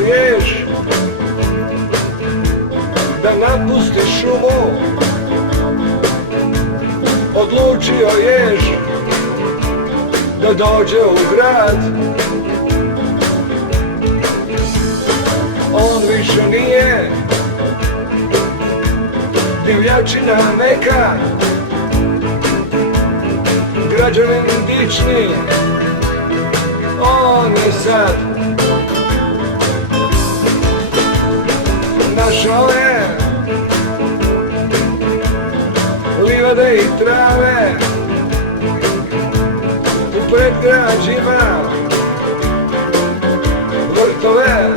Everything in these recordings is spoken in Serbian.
jež da napusti šumu, odlučio jež da dođe u grad. On više nije divljačina neka, građanin dični, on je sad. Našao je livade i trave u predgrađima, vrtove.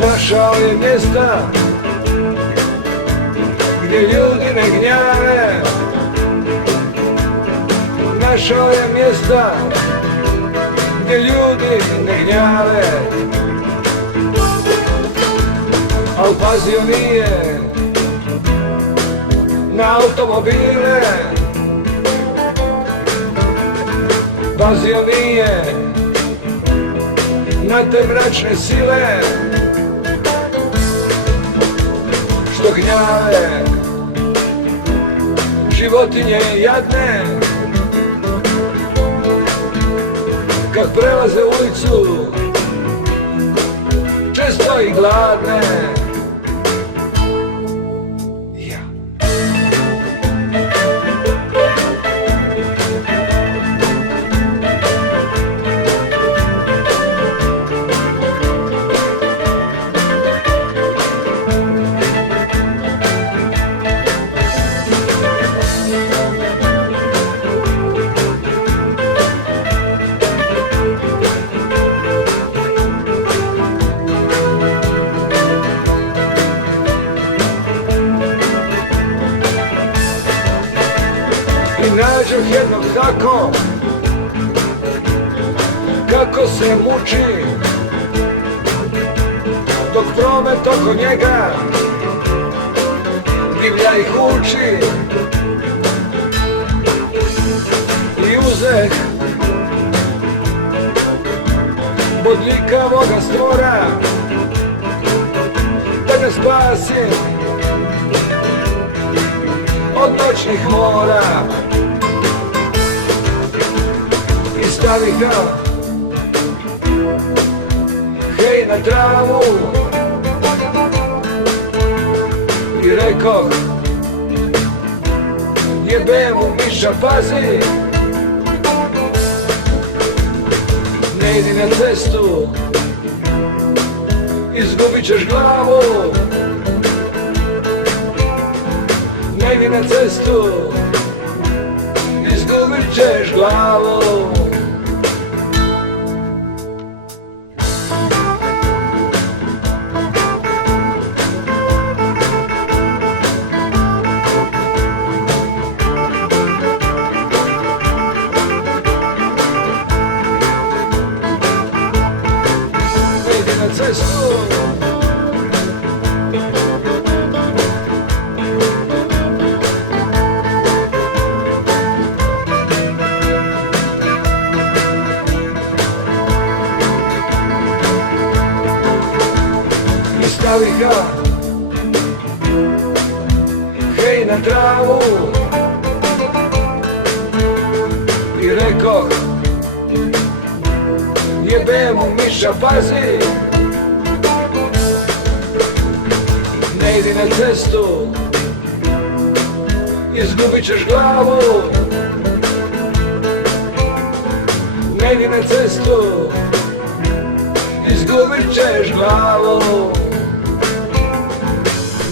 Našao je mjesta gdje ljudi ne gnjave. Našao je mjesta gdje ljudi ne gnjave. Al pazio nije na automobile, pazio nije na te mračne sile što gnjave životinje jadne kad prelaze ulicu, često i gladne. Nađoh jednog kako se muči dok promet oko njega divlja i huči. I uzeh bodljikavoga stvora da ga spasim od noćnih mora. Stavi ga, hej, na travu i rekoh, jebe mu miša, pazi, ne idi na cestu, izgubit ćeš glavu. Ne idi na cestu, izgubit ćeš glavu. Stavi ga, hej, na travu i rekoh, jebe mu miša, pazi, ne idi na cestu, izgubit ćeš glavu. Ne idi na cestu, izgubit ćeš glavu.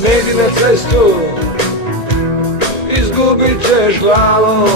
Ne idi na cestu, izgubit ćeš glavu.